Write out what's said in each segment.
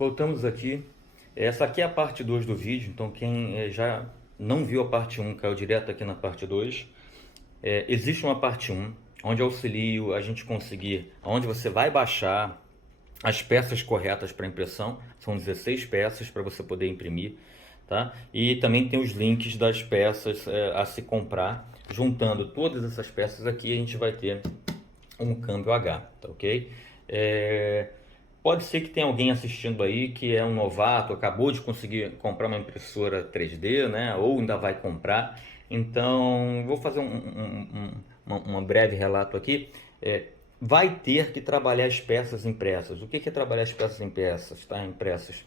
Voltamos aqui. Essa aqui é a parte 2 do vídeo, então quem já não viu a parte 1, caiu direto aqui na parte 2. Existe uma parte 1, onde auxilio a gente conseguir, onde você vai baixar as peças corretas para impressão. São 16 peças para você poder imprimir, tá? E também tem os links das peças a se comprar. Juntando todas essas peças aqui, a gente vai ter um câmbio H, tá ok? Pode ser que tenha alguém assistindo aí que é um novato, acabou de conseguir comprar uma impressora 3D, né? Ou ainda vai comprar. Então, vou fazer um breve relato aqui. Vai ter que trabalhar as peças impressas. O que é trabalhar as peças impressas? Tá? Impressas.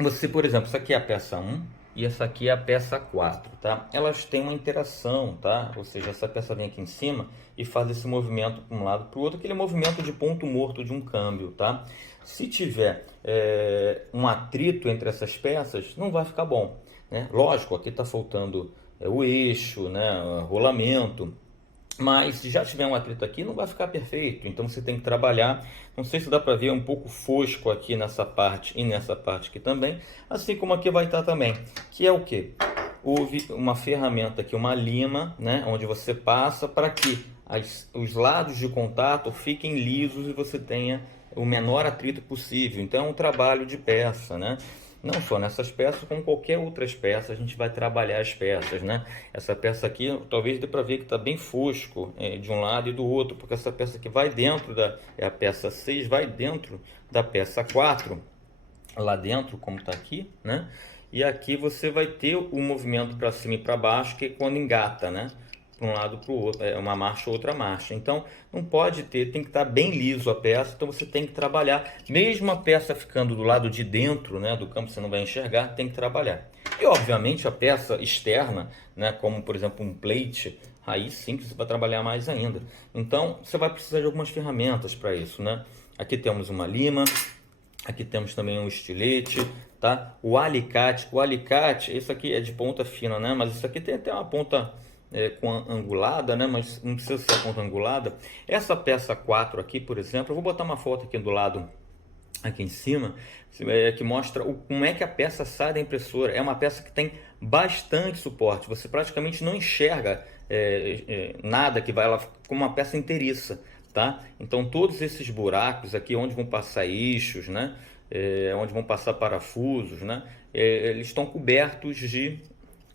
Você, por exemplo, essa aqui é a peça 1 e essa aqui é a peça 4, tá? Elas têm uma interação, tá? Ou seja, essa peça vem aqui em cima e faz esse movimento para um lado para o outro, aquele movimento de ponto morto de um câmbio, tá? Se tiver um atrito entre essas peças, não vai ficar bom, né? Lógico, aqui está faltando o eixo, né? O rolamento. Mas se já tiver um atrito aqui, não vai ficar perfeito. Então você tem que trabalhar. Não sei se dá para ver um pouco fosco aqui nessa parte e nessa parte aqui também. Assim como aqui vai estar também. Que é o que? Houve uma ferramenta aqui, uma lima, né? Onde você passa para que os lados de contato fiquem lisos e você tenha o menor atrito possível. Então é um trabalho de peça, né? Não só nessas peças, como qualquer outras peças, a gente vai trabalhar as peças, né? Essa peça aqui, talvez dê para ver que está bem fosco de um lado e do outro, porque essa peça aqui vai dentro a peça 6, vai dentro da peça 4, lá dentro, como está aqui, né? E aqui você vai ter o movimento para cima e para baixo, que é quando engata, né? Para um lado para o outro, uma marcha ou outra marcha. Então não pode ter, tem que estar bem liso a peça, então você tem que trabalhar, mesmo a peça ficando do lado de dentro, né, do campo, você não vai enxergar, tem que trabalhar. E obviamente a peça externa, né, como por exemplo um plate, aí sim que você vai trabalhar mais ainda. Então você vai precisar de algumas ferramentas para isso, né? Aqui temos uma lima, aqui temos também um estilete, tá? O alicate, isso aqui é de ponta fina, né? Mas isso aqui tem até uma ponta com angulada, né? Mas não precisa ser a ponta angulada. Essa peça 4 aqui, por exemplo, eu vou botar uma foto aqui do lado, aqui em cima, que mostra como é que a peça sai da impressora. É uma peça que tem bastante suporte. Você praticamente não enxerga nada que vai lá como uma peça inteiriça, tá? Então todos esses buracos aqui onde vão passar eixos, né? Onde vão passar parafusos, né? Eles estão cobertos de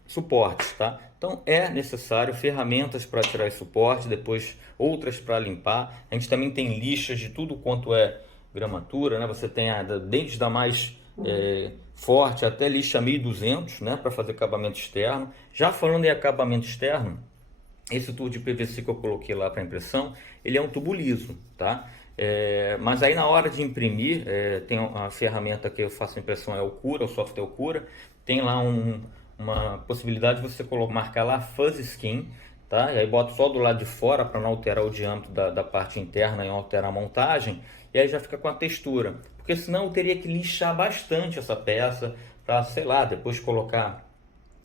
suportes, tá? Então é necessário ferramentas para tirar esse suporte, depois outras para limpar. A gente também tem lixas de tudo quanto é gramatura, né? Você tem desde a mais forte até lixa 1200, né? Para fazer acabamento externo. Já falando em acabamento externo, esse tubo de PVC que eu coloquei lá para impressão, ele é um tubo liso, tá? Mas aí na hora de imprimir, tem a ferramenta que eu faço impressão, é o Cura, o software Cura, tem lá uma possibilidade de você marcar lá Fuzzy Skin, tá? E aí bota só do lado de fora para não alterar o diâmetro da parte interna e não alterar a montagem, e aí já fica com a textura, porque senão eu teria que lixar bastante essa peça para, sei lá, depois colocar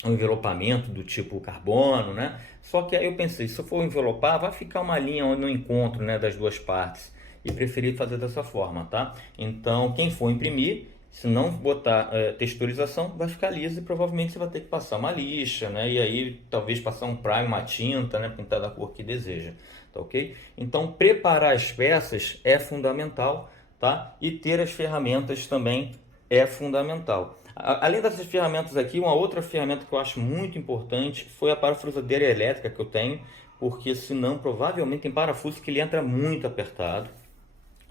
um envelopamento do tipo carbono, né? Só que aí eu pensei, se eu for envelopar, vai ficar uma linha onde no encontro, né, das duas partes, e preferi fazer dessa forma, tá? Então quem for imprimir, se não botar texturização, vai ficar liso e provavelmente você vai ter que passar uma lixa, né? E aí talvez passar um prime, uma tinta, né? Pintar da cor que deseja, tá ok? Então preparar as peças é fundamental, tá? E ter as ferramentas também é fundamental. Além dessas ferramentas aqui, uma outra ferramenta que eu acho muito importante foi a parafusadeira elétrica que eu tenho, porque senão provavelmente tem parafuso que ele entra muito apertado,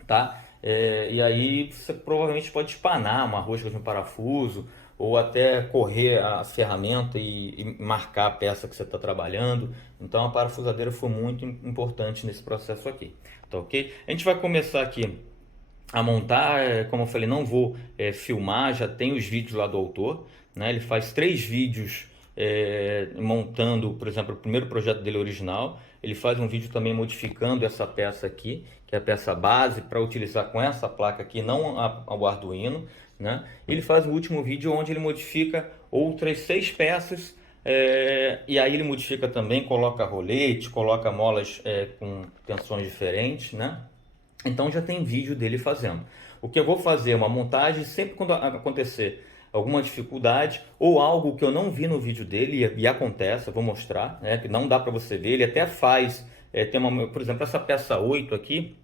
tá? E aí você provavelmente pode espanar uma rosca de um parafuso ou até correr a ferramenta e marcar a peça que você está trabalhando. Então a parafusadeira foi muito importante nesse processo aqui, tá ok? A gente vai começar aqui a montar, como eu falei, não vou filmar, já tem os vídeos lá do autor, né? Ele faz 3 vídeos montando, por exemplo, o primeiro projeto dele original. Ele faz um vídeo também modificando essa peça aqui, que é a peça base, para utilizar com essa placa aqui, não o Arduino, né? Ele faz o último vídeo onde ele modifica outras 6 peças, e aí ele modifica também, coloca rolete, coloca molas com tensões diferentes, né? Então já tem vídeo dele fazendo. O que eu vou fazer é uma montagem sempre quando acontecer alguma dificuldade ou algo que eu não vi no vídeo dele e acontece, eu vou mostrar, né, que não dá para você ver, ele até faz, tem uma, por exemplo, essa peça 8 aqui,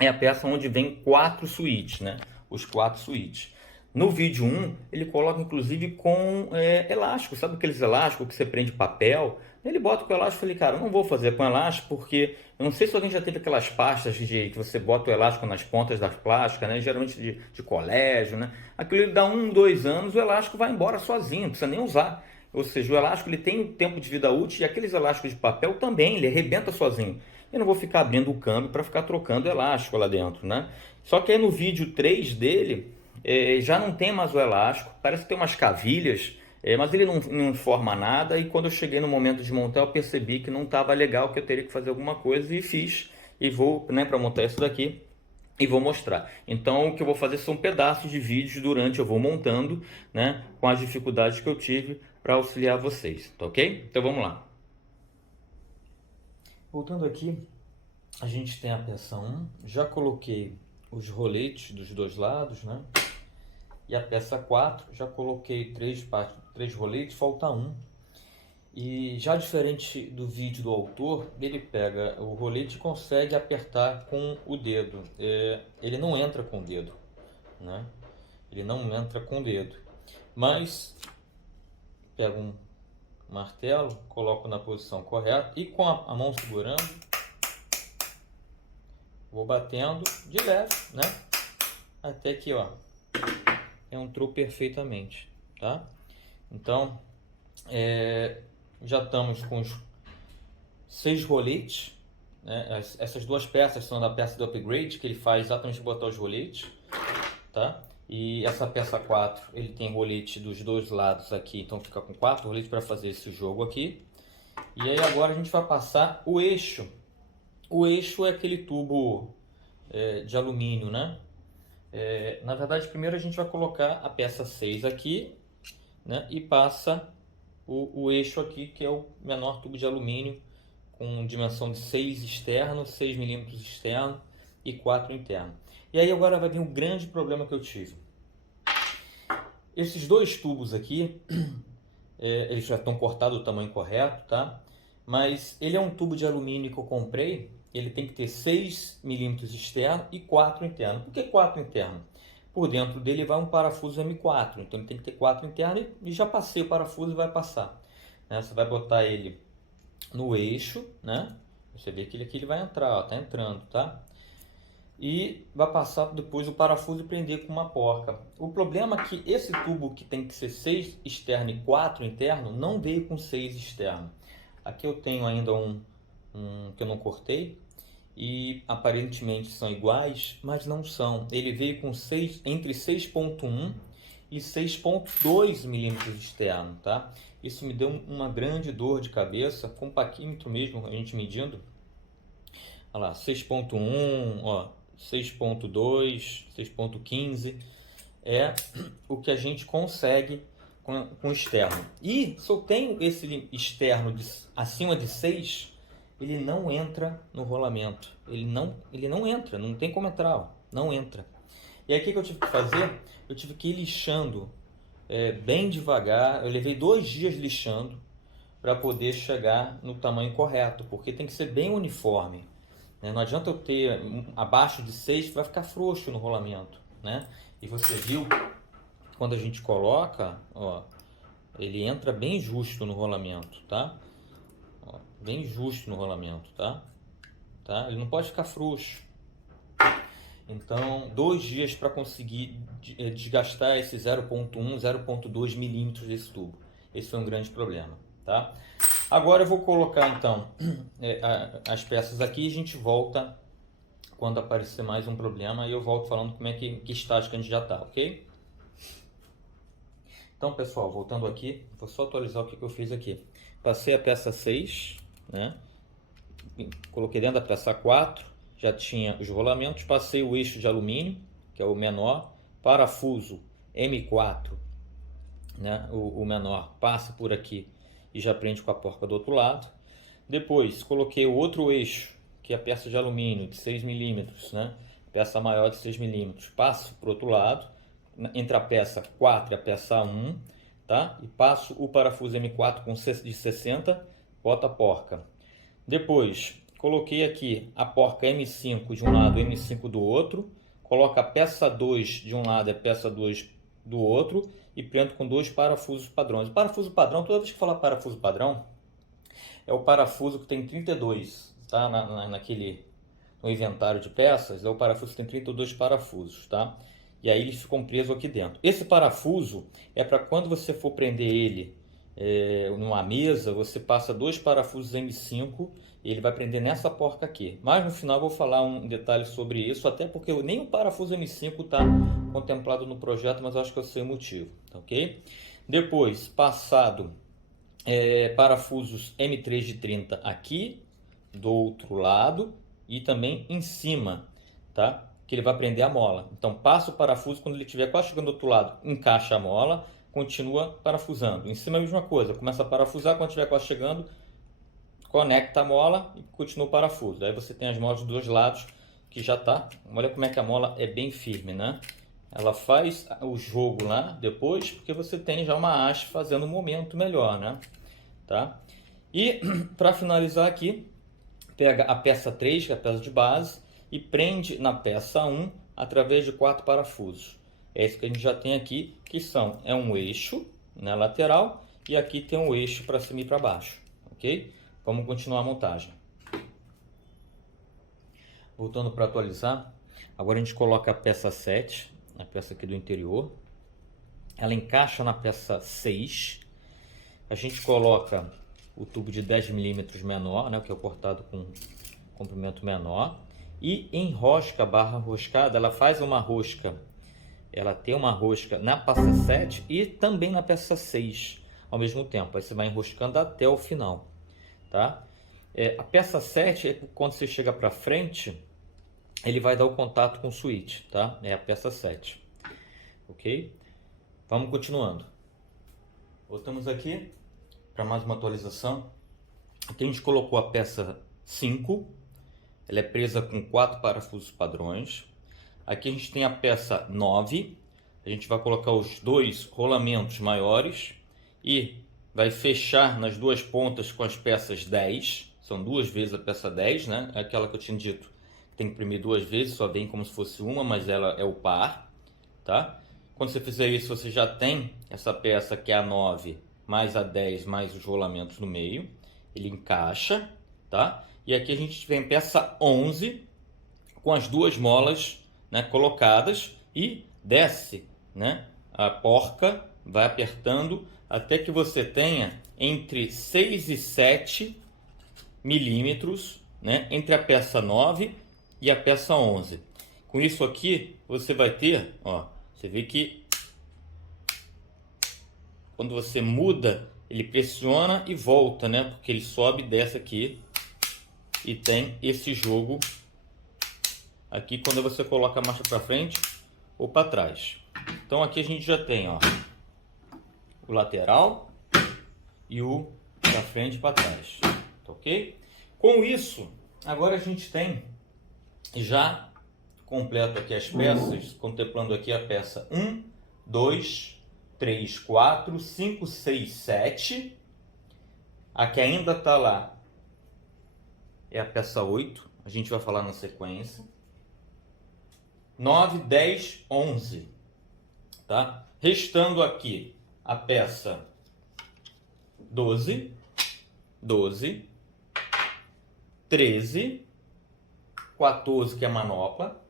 é a peça onde vem 4 switches, né? Os 4 switches. No vídeo 1, ele coloca inclusive com elástico, sabe aqueles elásticos que você prende papel? Ele bota com elástico. Eu falei, cara, eu não vou fazer com elástico porque eu não sei se alguém já teve aquelas pastas que você bota o elástico nas pontas das plásticas, né? Geralmente de colégio, né? Aquilo ele dá 1, 2 anos, o elástico vai embora sozinho, não precisa nem usar. Ou seja, o elástico ele tem um tempo de vida útil e aqueles elásticos de papel também, ele arrebenta sozinho. Eu não vou ficar abrindo o câmbio para ficar trocando elástico lá dentro, né? Só que aí no vídeo 3 dele, já não tem mais o elástico, parece que tem umas cavilhas, mas ele não forma nada. E quando eu cheguei no momento de montar, eu percebi que não estava legal, que eu teria que fazer alguma coisa e fiz. E vou, né, para montar isso daqui e vou mostrar. Então o que eu vou fazer são pedaços de vídeos durante eu vou montando, né, com as dificuldades que eu tive para auxiliar vocês, tá ok? Então vamos lá. Voltando aqui, a gente tem a peça 1, já coloquei os roletes dos dois lados, né? E a peça 4, já coloquei 3 roletes, falta um. E já diferente do vídeo do autor, ele pega o rolete e consegue apertar com o dedo. Ele não entra com o dedo, né? Ele não entra com o dedo. Mas pego um martelo, coloco na posição correta e com a mão segurando, vou batendo de leve, né? Até que, ó, entrou perfeitamente, tá? Então, já estamos com os 6 roletes, né? Essas duas peças são da peça do upgrade, que ele faz exatamente botar os roletes, tá? E essa peça 4, ele tem rolete dos dois lados aqui, então fica com 4 roletes para fazer esse jogo aqui. E aí agora a gente vai passar o eixo. O eixo é aquele tubo de alumínio, né? Na verdade, primeiro a gente vai colocar a peça 6 aqui, né? E passa o eixo aqui, que é o menor tubo de alumínio, com dimensão de 6 externo, 6 milímetros externo e 4 interno. E aí agora vai vir um grande problema que eu tive. Esses dois tubos aqui, eles já estão cortados do tamanho correto, tá? Mas ele é um tubo de alumínio que eu comprei, ele tem que ter 6 milímetros externo e 4 interno. Por que 4 interno? Por dentro dele vai um parafuso M4, então ele tem que ter 4 interno e já passei o parafuso e vai passar. Né? Você vai botar ele no eixo, né? Você vê que ele aqui ele vai entrar, ó, tá entrando, tá? E vai passar depois o parafuso e prender com uma porca. O problema é que esse tubo que tem que ser 6 externo e 4 interno não veio com 6 externo. Aqui eu tenho ainda um que eu não cortei e aparentemente são iguais, mas não são. Ele veio com entre 6.1 e 6.2 milímetros externo, tá? Isso me deu uma grande dor de cabeça, com paquímetro mesmo, a gente medindo. Olha lá, 6.1, ó, 6.2, 6.15 é o que a gente consegue com externo. E se eu tenho esse externo acima de 6, ele não entra no rolamento. Ele não entra, não tem como entrar, ó, não entra. E aí o que eu tive que fazer? Eu tive que ir lixando bem devagar. Eu levei 2 dias lixando para poder chegar no tamanho correto, porque tem que ser bem uniforme. Né? Não adianta eu ter abaixo de 6, vai ficar frouxo no rolamento. Né? E você viu, quando a gente coloca, ó, ele entra bem justo no rolamento, tá? Ó, bem justo no rolamento, tá? Ele não pode ficar frouxo. Então, 2 dias para conseguir desgastar esse 0.1, 0.2 milímetros desse tubo. Esse foi um grande problema, tá? Agora eu vou colocar então as peças aqui e a gente volta quando aparecer mais um problema e eu volto falando como é que estágio que a gente já está, ok? Então, pessoal, voltando aqui, vou só atualizar o que eu fiz aqui. Passei a peça 6, né? Coloquei dentro da peça 4, já tinha os rolamentos, passei o eixo de alumínio, que é o menor, parafuso M4, né? O menor passa por aqui e já prende com a porca do outro lado. Depois coloquei o outro eixo, aqui a peça de alumínio de 6 milímetros, né? Peça maior de 6 milímetros. Passo para o outro lado, entre a peça 4 e a peça 1, tá? E passo o parafuso M4 de 60, bota a porca. Depois, coloquei aqui a porca M5 de um lado e M5 do outro. Coloco a peça 2 de um lado e a peça 2 do outro e prendo com 2 parafusos padrões. O parafuso padrão, toda vez que falar parafuso padrão, é o parafuso que tem 32, tá? No inventário de peças, é o parafuso que tem 32 parafusos, tá? E aí eles ficam presos aqui dentro. Esse parafuso é para quando você for prender ele numa mesa, você passa 2 parafusos M5 e ele vai prender nessa porca aqui. Mas no final eu vou falar um detalhe sobre isso, até porque nem o parafuso M5 está contemplado no projeto, mas eu acho que eu sei o motivo, tá ok? Depois, passado parafusos M3 de 30 aqui, do outro lado e também em cima, tá? Que ele vai prender a mola. Então passa o parafuso, quando ele estiver quase chegando do outro lado, encaixa a mola, continua parafusando. Em cima a mesma coisa, começa a parafusar, quando estiver quase chegando, conecta a mola e continua o parafuso. Aí você tem as molas dos dois lados que já tá. Olha como é que a mola é bem firme, né? Ela faz o jogo lá depois, porque você tem já uma haste fazendo um momento melhor, né? Tá? E para finalizar aqui, pega a peça 3, que é a peça de base, e prende na peça 1 através de 4 parafusos. É isso que a gente já tem aqui, que é um eixo na lateral e aqui tem um eixo para cima e para baixo, ok? Vamos continuar a montagem. Voltando para atualizar, agora a gente coloca a peça 7, a peça aqui do interior. Ela encaixa na peça 6. A gente coloca o tubo de 10 milímetros menor, né, que é o cortado com comprimento menor, e enrosca a barra roscada. Ela faz uma rosca, ela tem uma rosca na peça 7 e também na peça 6 ao mesmo tempo. Aí você vai enroscando até o final, tá? A peça 7, quando você chega para frente, ele vai dar o contato com o switch, tá? É a peça 7, ok? Vamos continuando. Voltamos aqui para mais uma atualização. Aqui a gente colocou a peça 5, ela é presa com 4 parafusos padrões. Aqui a gente tem a peça 9, a gente vai colocar os 2 rolamentos maiores e vai fechar nas duas pontas com as peças 10, são 2 vezes a peça 10, né? É aquela que eu tinha dito, tem que imprimir 2 vezes, só vem como se fosse uma, mas ela é o par, tá? Quando você fizer isso, você já tem essa peça que é a 9, mais a 10, mais os rolamentos no meio, ele encaixa, tá? E aqui a gente tem peça 11, com as 2 molas, né, colocadas, e desce, né? A porca vai apertando até que você tenha entre 6 e 7 milímetros, né, entre a peça 9 e a peça 11. Com isso aqui, você vai ter, ó, você vê que quando você muda, ele pressiona e volta, né? Porque ele sobe e desce aqui. E tem esse jogo aqui quando você coloca a marcha para frente ou para trás. Então aqui a gente já tem, ó, o lateral e o para frente e para trás. Tá ok? Com isso, agora a gente tem já completo aqui as peças, contemplando aqui a peça 1, 2, 3, 4, 5, 6, 7. A que ainda está lá é a peça 8. A gente vai falar na sequência. 9, 10, 11. Tá? Restando aqui a peça 12, 12, 13, 14, que é a manopla,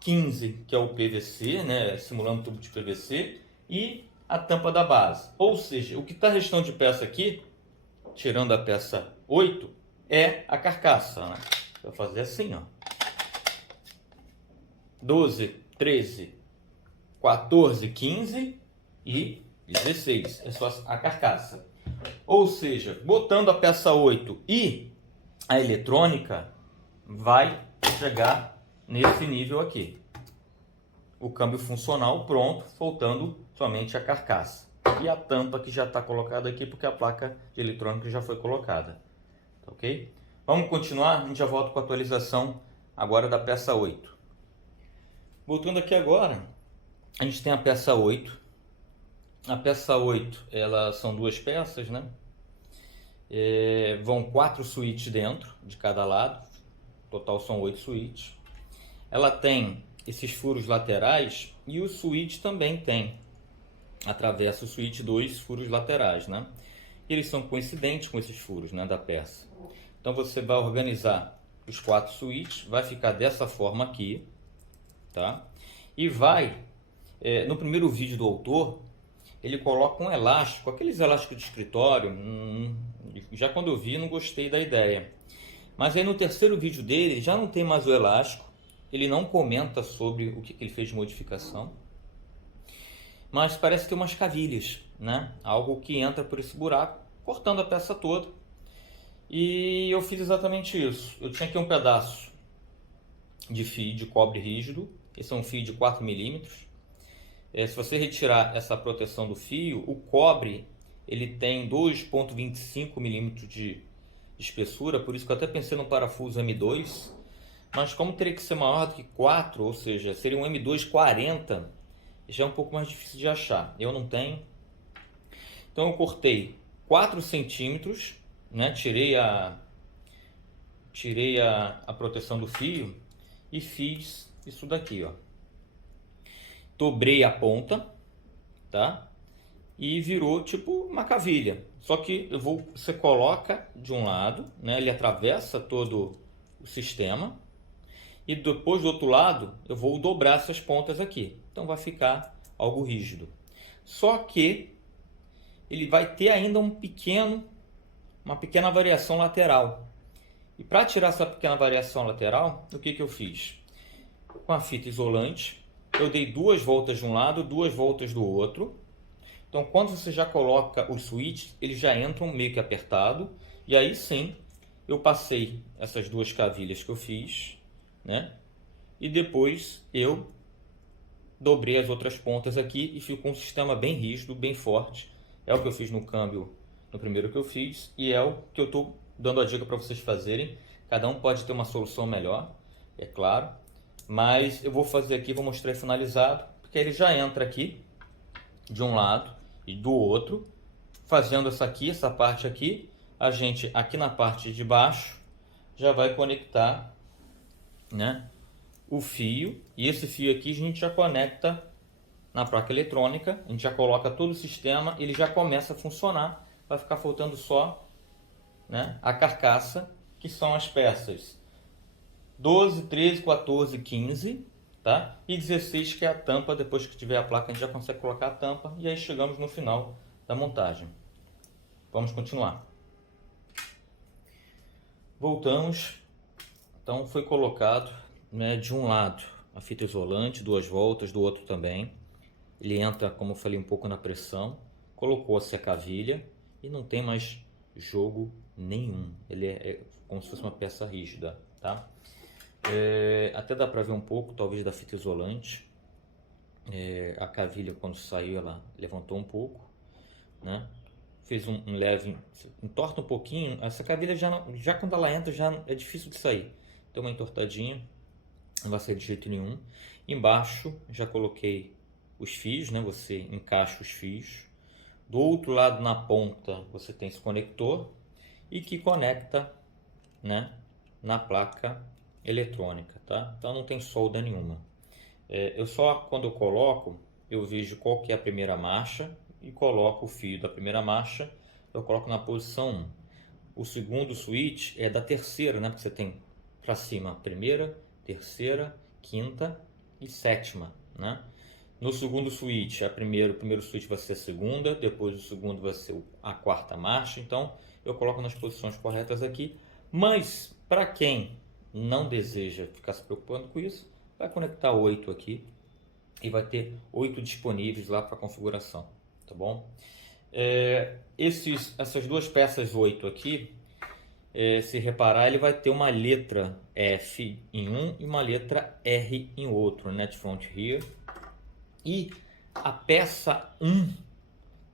15, que é o PVC, né? Simulando tubo de PVC, e a tampa da base. Ou seja, o que está restando de peça aqui, tirando a peça 8, é a carcaça, né? Vou fazer assim, ó. 12, 13, 14, 15 e 16. É só a carcaça. Ou seja, botando a peça 8 e a eletrônica, vai chegar nesse nível aqui. O câmbio funcional pronto, faltando somente a carcaça. E a tampa que já está colocada aqui, porque a placa de eletrônica já foi colocada. Ok? Vamos continuar, a gente já volta com a atualização agora da peça 8. Voltando aqui agora, a gente tem a peça 8. A peça 8, elas são duas peças, né? Vão 4 switches dentro de cada lado, total são 8 switches. Ela tem esses furos laterais e o switch também tem, atravessa o switch 2 furos laterais, né? Eles são coincidentes com esses furos, né, da peça. Então você vai organizar os 4 switches, vai ficar dessa forma aqui, tá? E vai, no primeiro vídeo do autor, ele coloca um elástico, aqueles elásticos de escritório, já quando eu vi não gostei da ideia. Mas aí no terceiro vídeo dele já não tem mais o elástico, ele não comenta sobre o que ele fez de modificação, mas parece ter umas cavilhas, né? Algo que entra por esse buraco, cortando a peça toda. E eu fiz exatamente isso. Eu tinha aqui um pedaço de fio de cobre rígido, esse é um fio de 4 milímetros. Se você retirar essa proteção do fio, o cobre ele tem 2,25 milímetros de espessura, por isso que eu até pensei no parafuso M2, mas como teria que ser maior do que 4, ou seja, seria um M2 40, já é um pouco mais difícil de achar. Eu não tenho. Então eu cortei 4 centímetros, né? Tirei a proteção do fio e fiz isso daqui, ó. Dobrei a ponta, tá? E virou tipo uma cavilha. Só que você coloca de um lado, né? Ele atravessa todo o sistema. E depois do outro lado, eu vou dobrar essas pontas aqui. Então vai ficar algo rígido. Só que ele vai ter ainda uma pequena variação lateral. E para tirar essa pequena variação lateral, o que eu fiz? Com a fita isolante, eu dei 2 voltas de um lado, 2 voltas do outro. Então quando você já coloca os switches, eles já entram meio que apertado. E aí sim, eu passei essas 2 cavilhas que eu fiz, né? E depois eu dobrei as outras pontas aqui e ficou um sistema bem rígido, bem forte. É o que eu fiz no câmbio, no primeiro que eu fiz, e é o que eu estou dando a dica para vocês fazerem. Cada um pode ter uma solução melhor, é claro, mas eu vou fazer aqui, vou mostrar finalizado, porque ele já entra aqui de um lado e do outro, fazendo essa parte aqui, a gente aqui na parte de baixo já vai conectar, né, o fio, e esse fio aqui a gente já conecta na placa eletrônica, a gente já coloca todo o sistema, ele já começa a funcionar, vai ficar faltando só, né, a carcaça, que são as peças 12, 13, 14, 15, tá? E 16, que é a tampa. Depois que tiver a placa a gente já consegue colocar a tampa, e aí chegamos no final da montagem. Vamos continuar. Voltamos. Então foi colocado, né, de um lado a fita isolante, 2 voltas, do outro também. Ele entra, como eu falei, um pouco na pressão. Colocou-se a cavilha e não tem mais jogo nenhum. Ele é como se fosse uma peça rígida, tá? Até dá para ver um pouco, talvez, da fita isolante. A cavilha, quando saiu, ela levantou um pouco, né? Fez um leve, entorta um pouquinho. Essa cavilha já quando ela entra já é difícil de sair. Deu uma entortadinha, não vai sair de jeito nenhum. Embaixo já coloquei os fios, né? Você encaixa os fios. Do outro lado, na ponta, você tem esse conector e que conecta, né, na placa eletrônica, tá? Então não tem solda nenhuma. Eu só, quando eu coloco, eu vejo qual que é a primeira marcha e coloco o fio da primeira marcha, eu coloco na posição 1. O segundo switch é da terceira, né? Porque você tem para cima primeira, terceira, quinta e sétima, né? No segundo switch, o primeiro switch vai ser a segunda, depois o segundo vai ser a quarta marcha. Então eu coloco nas posições corretas aqui. Mas para quem não deseja ficar se preocupando com isso, vai conectar 8 aqui e vai ter 8 disponíveis lá para configuração, tá bom? Essas duas peças 8 aqui, se reparar, ele vai ter uma letra F em um e uma letra R em outro, net front rear. E a peça 1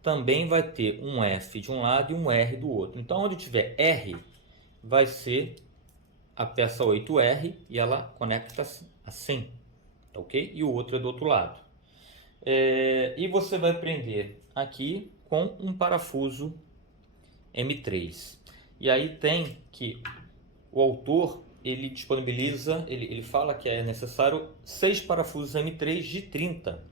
também vai ter um F de um lado e um R do outro. Então, onde tiver R, vai ser a peça 8R e ela conecta assim, tá ok? E o outro é do outro lado. E você vai prender aqui com um parafuso M3. E aí tem que o autor ele disponibiliza, ele fala que é necessário 6 parafusos M3 de 30.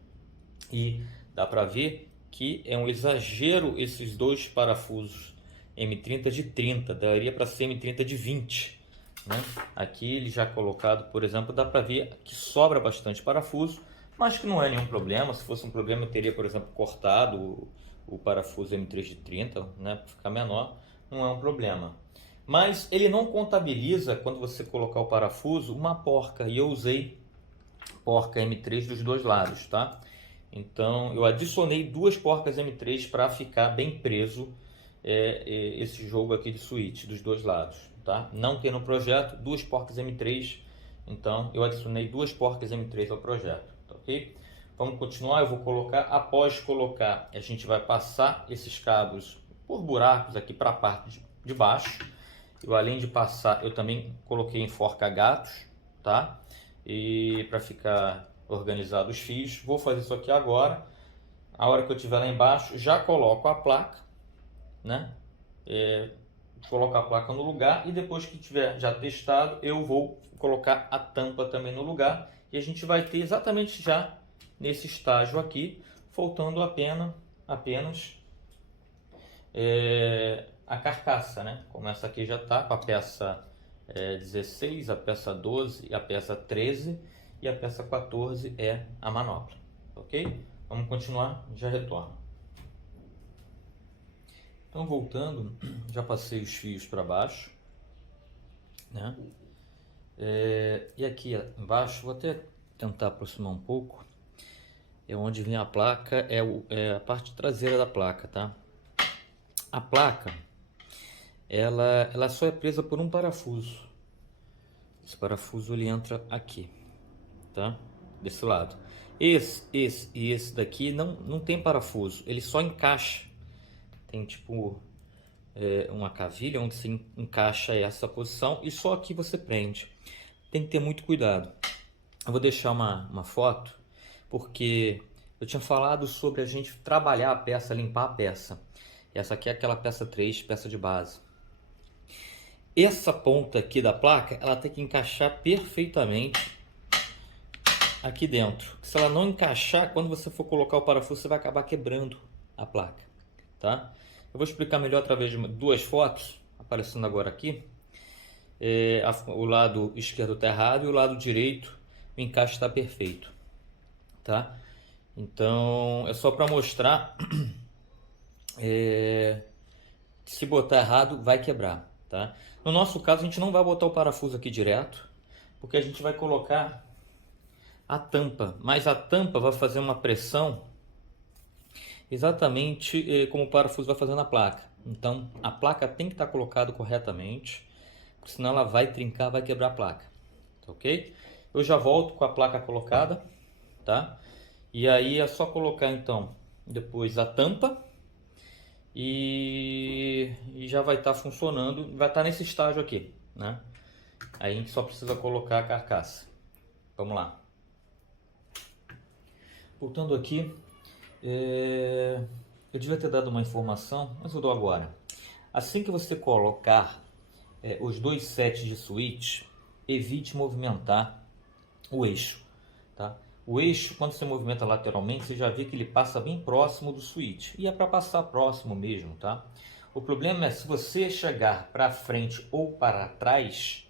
E dá para ver que é um exagero esses dois parafusos M30 de 30, daria para ser M30 de 20. Né? Aqui ele já colocado, por exemplo, dá para ver que sobra bastante parafuso, mas que não é nenhum problema. Se fosse um problema, eu teria, por exemplo, cortado o parafuso M3 de 30, né, para ficar menor, não é um problema. Mas ele não contabiliza, quando você colocar o parafuso, uma porca, e eu usei porca M3 dos dois lados, tá? Então eu adicionei duas porcas M3 para ficar bem preso esse jogo aqui de switch dos dois lados, tá? Não tem no projeto duas porcas M3, então eu adicionei duas porcas M3 ao projeto, tá ok? Vamos continuar, eu vou colocar, após colocar, a gente vai passar esses cabos por buracos aqui para a parte de baixo. Eu, além de passar, eu também coloquei em forca-gatos, tá? E para ficar organizado os fios, vou fazer isso aqui agora. A hora que eu estiver lá embaixo, já coloco a placa, né? Coloco a placa no lugar e depois que tiver já testado, eu vou colocar a tampa também no lugar e a gente vai ter exatamente já nesse estágio aqui, faltando apenas a carcaça, né? Como essa aqui já está com a peça 16, a peça 12 e a peça 13 e a peça 14 é a manopla, ok? Vamos continuar, já retorno. Então voltando, já passei os fios para baixo, né? E aqui embaixo, vou até tentar aproximar um pouco, é onde vem a placa, é a parte traseira da placa, tá? A placa, ela só é presa por um parafuso. Esse parafuso ele entra aqui, tá? Desse lado. Esse e esse daqui não tem parafuso, ele só encaixa. Tem tipo uma cavilha onde se encaixa essa posição e só aqui você prende. Tem que ter muito cuidado. Eu vou deixar uma foto porque eu tinha falado sobre a gente trabalhar a peça, limpar a peça. Essa aqui é aquela peça 3, peça de base. Essa ponta aqui da placa, ela tem que encaixar perfeitamente aqui dentro. Se ela não encaixar, quando você for colocar o parafuso, você vai acabar quebrando a placa, tá? Eu vou explicar melhor através de duas fotos, aparecendo agora aqui. O lado esquerdo está errado e o lado direito, o encaixe está perfeito, tá? Então, é só para mostrar... se botar errado, vai quebrar, tá? No nosso caso, a gente não vai botar o parafuso aqui direto, porque a gente vai colocar a tampa, mas a tampa vai fazer uma pressão exatamente como o parafuso vai fazer na placa. Então, a placa tem que estar colocada corretamente, porque senão ela vai trincar, vai quebrar a placa, tá ok? Eu já volto com a placa colocada, tá? E aí é só colocar então depois a tampa e já vai estar funcionando, vai estar nesse estágio aqui, né? Aí a gente só precisa colocar a carcaça. Vamos lá. Voltando aqui, eu devia ter dado uma informação, mas eu dou agora. Assim que você colocar os dois sets de switch, evite movimentar o eixo, tá? O eixo, quando você movimenta lateralmente, você já vê que ele passa bem próximo do switch. E é para passar próximo mesmo, tá? O problema é se você chegar para frente ou para trás,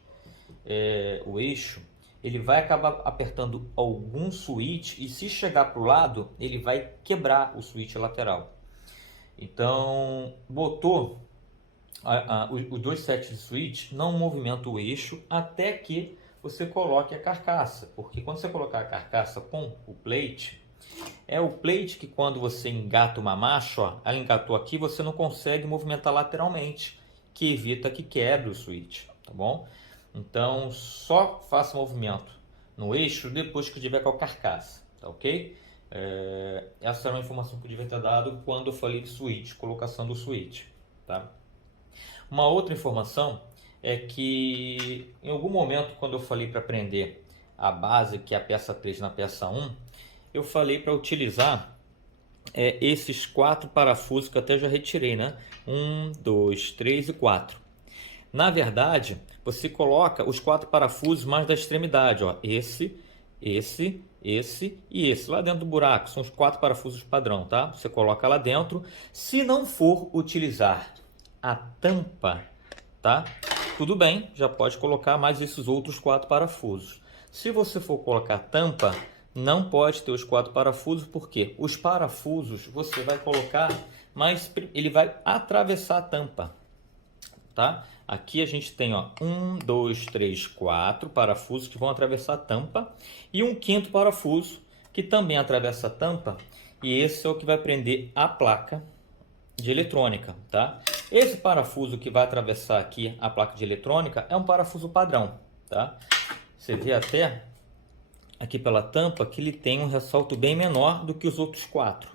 o eixo, ele vai acabar apertando algum switch e se chegar para o lado, ele vai quebrar o switch lateral. Então, botou os dois sets de switch, não movimenta o eixo até que você coloque a carcaça, porque quando você colocar a carcaça com o plate, é o plate que quando você engata uma marcha, ó, ela engatou aqui, você não consegue movimentar lateralmente, que evita que quebre o switch, tá bom? Então só faça movimento no eixo depois que tiver com a carcaça, tá ok? Essa era uma informação que eu devia ter dado quando eu falei de switch, colocação do switch, tá? Uma outra informação é que em algum momento, quando eu falei para prender a base, que é a peça 3 na peça 1, eu falei para utilizar esses 4 parafusos que eu até já retirei, né? 1, 2, 3 e 4. Na verdade, você coloca os 4 parafusos mais da extremidade, ó. Esse e esse lá dentro do buraco. São os 4 parafusos padrão, tá? Você coloca lá dentro. Se não for utilizar a tampa, tá? Tudo bem, já pode colocar mais esses outros 4 parafusos. Se você for colocar a tampa, não pode ter os 4 parafusos, porque os parafusos você vai colocar, mas ele vai atravessar a tampa, tá? Aqui a gente tem, ó, 1, 2, 3, 4 parafusos que vão atravessar a tampa e um quinto parafuso que também atravessa a tampa, e esse é o que vai prender a placa de eletrônica, tá? Esse parafuso que vai atravessar aqui a placa de eletrônica é um parafuso padrão, tá? Você vê até aqui pela tampa que ele tem um ressalto bem menor do que os outros 4.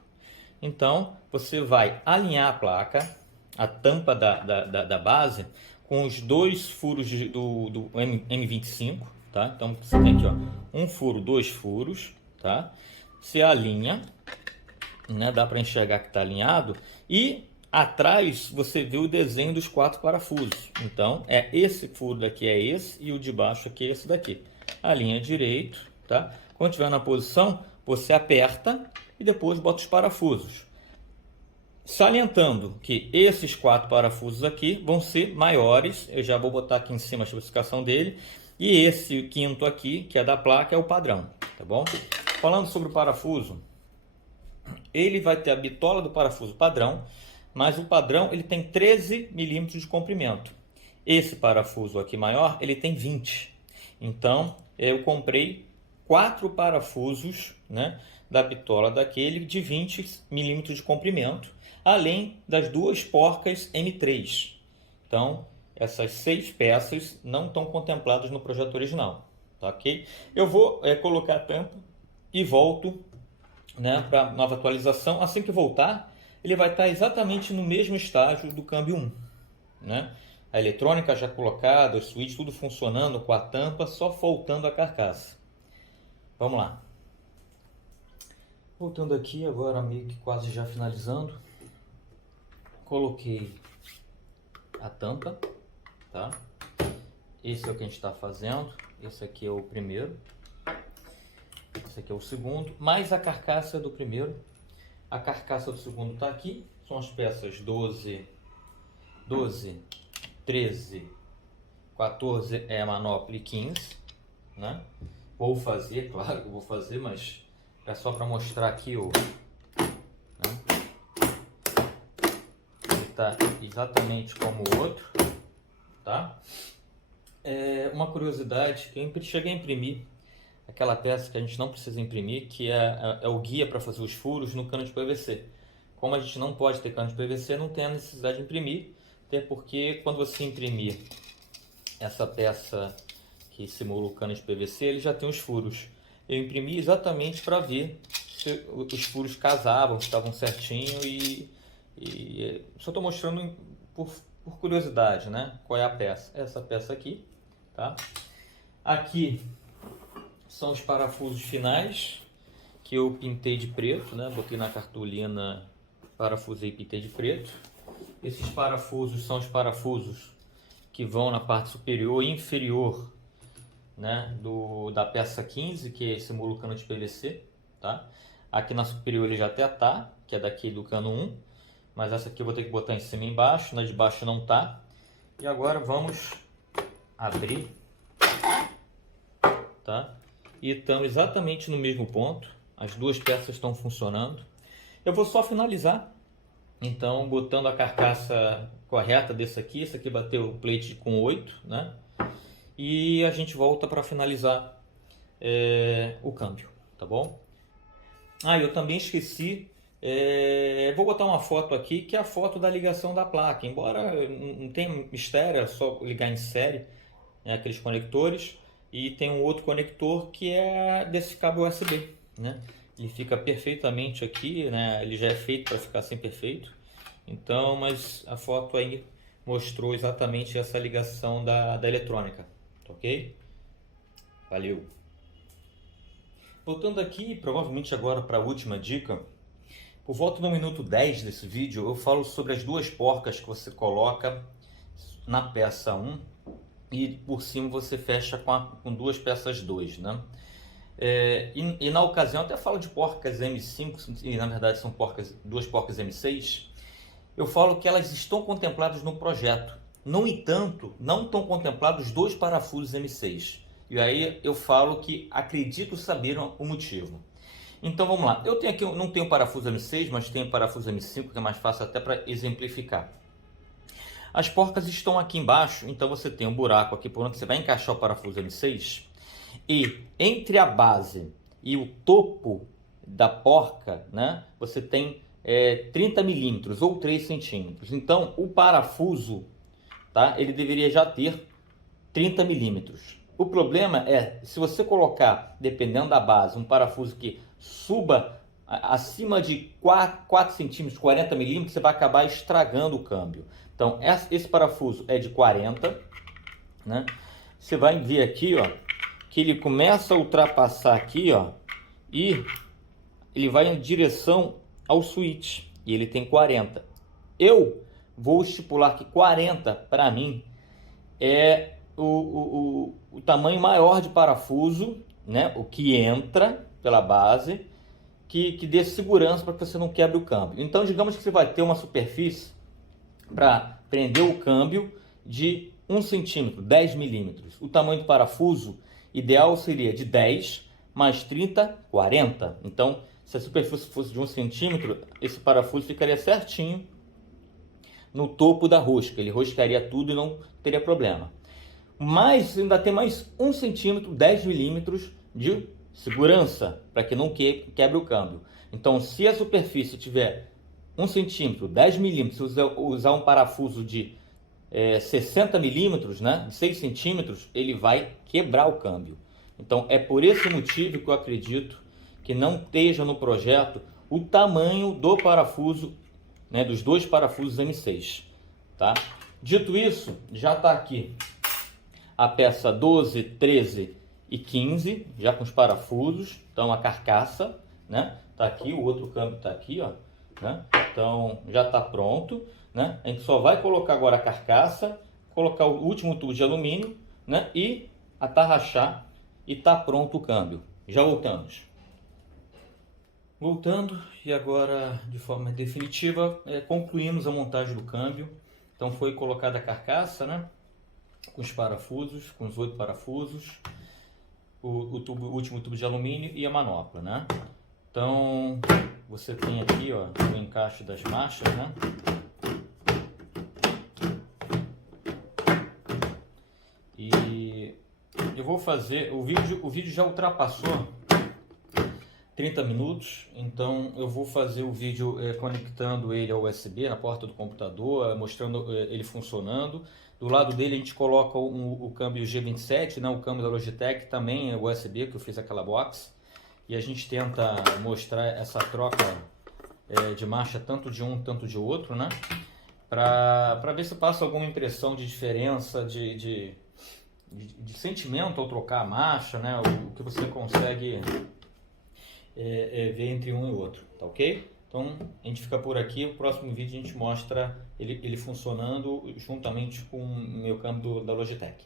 Então, você vai alinhar a placa, a tampa da base, com os 2 furos do M25, tá? Então, você tem aqui, ó, um furo, 2 furos, tá? Você alinha, né? Dá para enxergar que está alinhado, e atrás você vê o desenho dos 4 parafusos. Então, esse furo daqui é esse, e o de baixo aqui é esse daqui. Alinha direito, tá? Quando estiver na posição, você aperta e depois bota os parafusos. Salientando que esses 4 parafusos aqui vão ser maiores, eu já vou botar aqui em cima a especificação dele, e esse quinto aqui, que é da placa, é o padrão, tá bom? Falando sobre o parafuso, ele vai ter a bitola do parafuso padrão, mas o padrão ele tem 13 milímetros de comprimento. Esse parafuso aqui maior, ele tem 20. Então, eu comprei 4 parafusos, né, da bitola daquele de 20 milímetros de comprimento, além das 2 porcas M3. Então, essas 6 peças não estão contempladas no projeto original, tá ok? Eu vou colocar a tampa e volto, né, para nova atualização. Assim que voltar, ele vai estar exatamente no mesmo estágio do câmbio 1, né? A eletrônica já colocada, os switches tudo funcionando com a tampa, só faltando a carcaça. Vamos lá. Voltando aqui, agora meio que quase já finalizando. Coloquei a tampa, tá? Esse é o que a gente está fazendo. Esse aqui é o primeiro. Esse aqui é o segundo, mais a carcaça do primeiro. A carcaça do segundo está aqui. São as peças 12, 13, 14 é a manopla e 15, né? Vou fazer, claro que eu vou fazer, mas é só para mostrar aqui o... né? Ele está exatamente como o outro, tá? Uma curiosidade, eu cheguei a imprimir aquela peça que a gente não precisa imprimir, que é o guia para fazer os furos no cano de PVC. Como a gente não pode ter cano de PVC, não tem a necessidade de imprimir, até porque quando você imprimir essa peça que simula o cano de PVC, ele já tem os furos. Eu imprimi exatamente para ver se os furos casavam, se estavam certinho, e só estou mostrando por curiosidade, né? Qual é a peça? Essa peça aqui, tá? Aqui são os parafusos finais que eu pintei de preto, né? Botei na cartolina, parafusei e pintei de preto. Esses parafusos são os parafusos que vão na parte superior e inferior, né, da peça 15, que simula o cano de PVC, tá? Aqui na superior ele já até tá, que é daqui do cano 1, mas essa aqui eu vou ter que botar em cima e embaixo, na de baixo não tá. E agora vamos abrir, tá? E estamos exatamente no mesmo ponto, as duas peças estão funcionando. Eu vou só finalizar, então, botando a carcaça correta desse aqui. Esse aqui bateu o plate com 8, né? E a gente volta para finalizar o câmbio, tá bom? Eu também esqueci, vou botar uma foto aqui, que é a foto da ligação da placa. Embora não tenha mistério, é só ligar em série, né, aqueles conectores. E tem um outro conector que é desse cabo USB, né? Ele fica perfeitamente aqui, né? Ele já é feito para ficar assim perfeito. Então, mas a foto aí mostrou exatamente essa ligação da eletrônica, tá ok? Valeu! Voltando aqui, provavelmente agora para a última dica, por volta do minuto 10 desse vídeo, eu falo sobre as duas porcas que você coloca na peça 1 e por cima você fecha com duas peças 2, né? E na ocasião até falo de porcas M5, e na verdade são duas porcas M6, eu falo que elas estão contempladas no projeto. No entanto, não estão contemplados dois parafusos M6. E aí eu falo que acredito saber o motivo. Então vamos lá. Eu tenho aqui, não tenho parafuso M6, mas tenho parafuso M5, que é mais fácil até para exemplificar. As porcas estão aqui embaixo, então você tem um buraco aqui por onde você vai encaixar o parafuso M6. E entre a base e o topo da porca, né, você tem 30 milímetros ou 3 centímetros. Então o parafuso, tá, ele deveria já ter 30 milímetros. O problema é, se você colocar, dependendo da base, um parafuso que suba acima de 4 centímetros, 40 milímetros, você vai acabar estragando o câmbio. Então, esse parafuso é de 40, né? Você vai ver aqui, ó, que ele começa a ultrapassar aqui, ó, e ele vai em direção ao switch, e ele tem 40. Eu vou estipular que 40, para mim, é o tamanho maior de parafuso, né, o que entra pela base, que dê segurança para que você não quebre o câmbio. Então, digamos que você vai ter uma superfície para prender o câmbio de 1 centímetro, 10 milímetros. O tamanho do parafuso ideal seria de 10 mais 30, 40. Então, se a superfície fosse de 1 centímetro, esse parafuso ficaria certinho no topo da rosca. Ele roscaria tudo e não teria problema. Mas ainda tem mais 1 centímetro, 10 milímetros de segurança, para que não quebre o câmbio. Então, se a superfície tiver 1 centímetro, 10 milímetros, se usar um parafuso de 60 milímetros, né, de 6 centímetros, ele vai quebrar o câmbio. Então, é por esse motivo que eu acredito que não esteja no projeto o tamanho do parafuso, né, dos dois parafusos M6. Tá? Dito isso, já está aqui a peça 12, 13 e 15, já com os parafusos. Então, a carcaça, né, tá aqui, o outro câmbio está aqui, ó, né? Então, já está pronto, né? A gente só vai colocar agora a carcaça, colocar o último tubo de alumínio, né, e atarrachar, e está pronto o câmbio. Já voltamos. Voltando, e agora de forma definitiva, concluímos a montagem do câmbio. Então foi colocada a carcaça, né, com os parafusos, com os 8 parafusos, o último tubo de alumínio e a manopla, né? Então você tem aqui, ó, o encaixe das marchas, né? E eu vou fazer, o vídeo já ultrapassou 30 minutos, então eu vou fazer o vídeo conectando ele ao USB na porta do computador, mostrando ele funcionando. Do lado dele a gente coloca o câmbio G27, né, o câmbio da Logitech, também é USB, que eu fiz aquela box. E a gente tenta mostrar essa troca de marcha, tanto de um, tanto de outro, né? Para ver se passa alguma impressão de diferença, de sentimento ao trocar a marcha, né? O que você consegue ver entre um e outro, tá ok? Então a gente fica por aqui. No próximo vídeo a gente mostra ele funcionando juntamente com o meu câmbio da Logitech.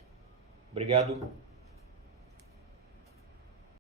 Obrigado.